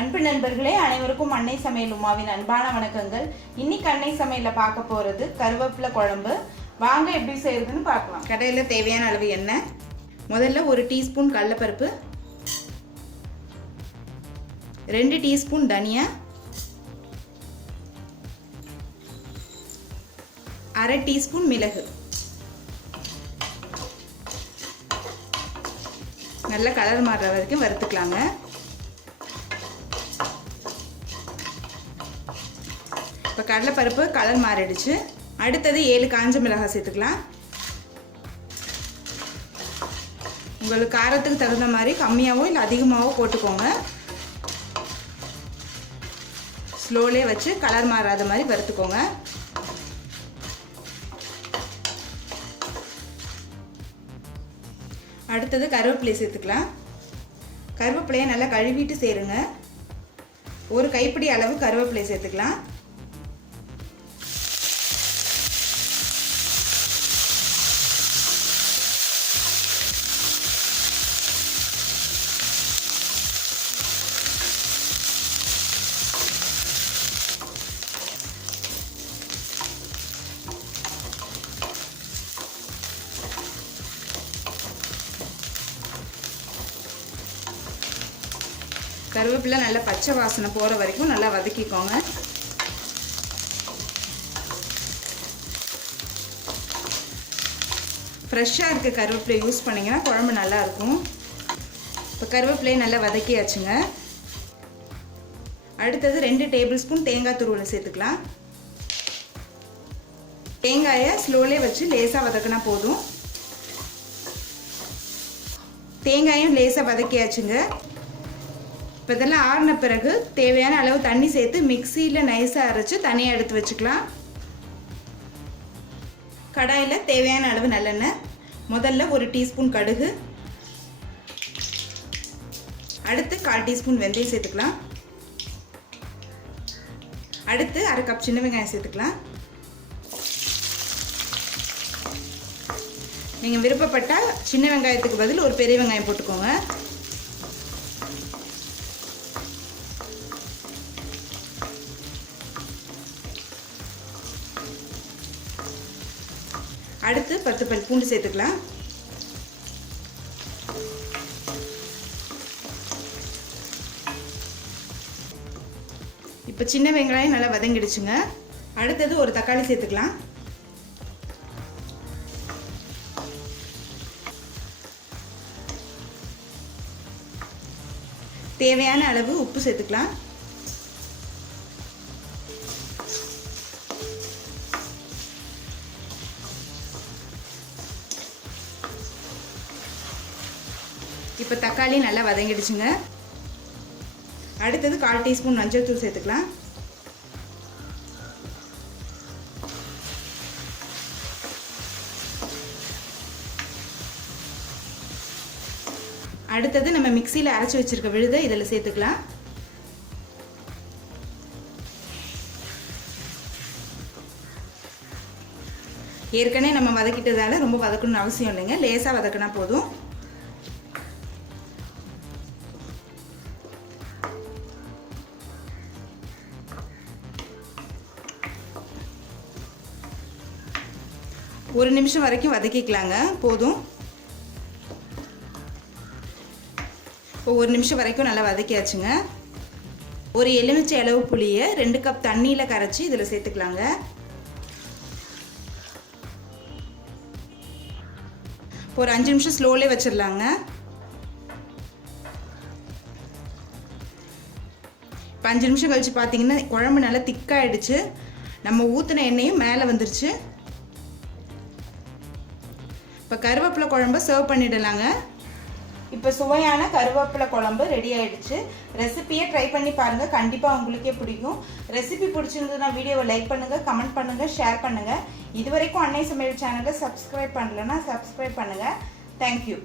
அன்பு நண்பர்களே, அனைவருக்கும் அன்னை சமையல் உமாவின் அன்பான வணக்கங்கள். இன்னைக்கு அன்னை சமையல்ல பார்க்க போறது கருவேப்பிலை குழம்பு. வாங்க எப்படி செய்யறதுன்னு பார்க்கலாம். கடையில் தேவையான அளவு எண்ணெய், முதல்ல 1 டீஸ்பூன் கடலைப்பருப்பு, 2 டீஸ்பூன் தனியா, 1/2 டீஸ்பூன் மிளகு. நல்ல கலர் மாறுற வரைக்கும் வறுத்துக்கலாங்க. இப்போ கடலைப்பருப்பு கலர் மாறிடுச்சு. அடுத்தது 7 காஞ்ச மிளகாய் சேர்த்துக்கலாம். உங்களுக்கு காரத்துக்கு தகுந்த மாதிரி கம்மியாகவோ இல்லை அதிகமாகவோ போட்டுக்கோங்க. ஸ்லோலே வச்சு கலர் மாறாத மாதிரி வறுத்துக்கோங்க. அடுத்தது கருவேப்பிலை சேர்த்துக்கலாம். கருவேப்பிலையை நல்லா கழுவிட்டு சேருங்க. 1 கைப்பிடி அளவு கருவேப்பிலை சேர்த்துக்கலாம். கருவேப்பிலை நல்லா பச்சை வாசனை போகிற வரைக்கும் நல்லா வதக்கிக்கோங்க. ஃப்ரெஷ்ஷாக இருக்க கருவேப்பிலை யூஸ் பண்ணிங்கன்னா குழம்பு நல்லாயிருக்கும். இப்போ கருவேப்பிலையை நல்லா வதக்கியாச்சுங்க. அடுத்தது 2 டேபிள் ஸ்பூன் தேங்காய் துருவல் சேர்த்துக்கலாம். தேங்காயை ஸ்லோலே வச்சு லேசாக வதக்கினா போதும். தேங்காயும் லேசாக வதக்கியாச்சுங்க. இப்போ இதெல்லாம் ஆறின பிறகு தேவையான அளவு தண்ணி சேர்த்து மிக்சியில் நைஸாக அரைச்சி தனியாக எடுத்து வச்சுக்கலாம். கடாயில் தேவையான அளவு நல்லெண்ணெய், முதல்ல 1 டீஸ்பூன் கடுகு, அடுத்து 1/4 டீஸ்பூன் வெந்தயம் சேர்த்துக்கலாம். அடுத்து 1/2 கப் சின்ன வெங்காயம் சேர்த்துக்கலாம். நீங்கள் விருப்பப்பட்டால் சின்ன வெங்காயத்துக்கு பதில் ஒரு பெரிய வெங்காயம் போட்டுக்கோங்க. அடுத்து 10 பல் பூண்டு சேர்த்துக்கலாம். இப்போ சின்ன வெங்காயம் நல்லா வதங்கிடுச்சுங்க. அடுத்தது 1 தக்காளி சேர்த்துக்கலாம். தேவையான அளவு உப்பு சேர்த்துக்கலாம். இப்போ தக்காளி நல்லா வதங்கிடுச்சுங்க. அடுத்தது 1/4 டீஸ்பூன் மஞ்சள் தூள் சேர்த்துக்கலாம். அடுத்தது நம்ம மிக்சியில் அரைச்சி வச்சிருக்க விழுதை இதில் சேர்த்துக்கலாம். ஏற்கனவே நம்ம வதக்கிட்டதால ரொம்ப வதக்கணும்னு அவசியம் இல்லைங்க, லேசாக வதக்கினா போதும். ஒரு நிமிஷம் வரைக்கும் வதக்கிக்கலாங்க, போதும். இப்போ 1 நிமிஷம் வரைக்கும் நல்லா வதக்கியாச்சுங்க. ஒரு எலுமிச்சை அளவு புளியை 2 கப் தண்ணியில் கரைச்சி இதில் சேர்த்துக்கலாங்க. இப்போ ஒரு 5 நிமிஷம் ஸ்லோலே வச்சிடலாங்க. இப்போ 5 நிமிஷம் கழித்து பார்த்தீங்கன்னா குழம்பு நல்லா திக்காயிடுச்சு. நம்ம ஊற்றின எண்ணெயும் மேலே வந்துருச்சு. இப்போ கருவேப்பிலை குழம்பு சர்வ் பண்ணிடலாங்க. இப்போ சுவையான கருவேப்பிலை குழம்பு ரெடி ஆகிடுச்சு. ரெசிபியை ட்ரை பண்ணி பாருங்கள், கண்டிப்பாக உங்களுக்கே பிடிக்கும். ரெசிபி பிடிச்சிருந்ததுன்னா வீடியோவை லைக் பண்ணுங்கள், கமெண்ட் பண்ணுங்கள், ஷேர் பண்ணுங்கள். இதுவரைக்கும் அன்னை சமையல் சேனலை சப்ஸ்கிரைப் பண்ணலைன்னா சப்ஸ்கிரைப் பண்ணுங்கள். தேங்க்யூ.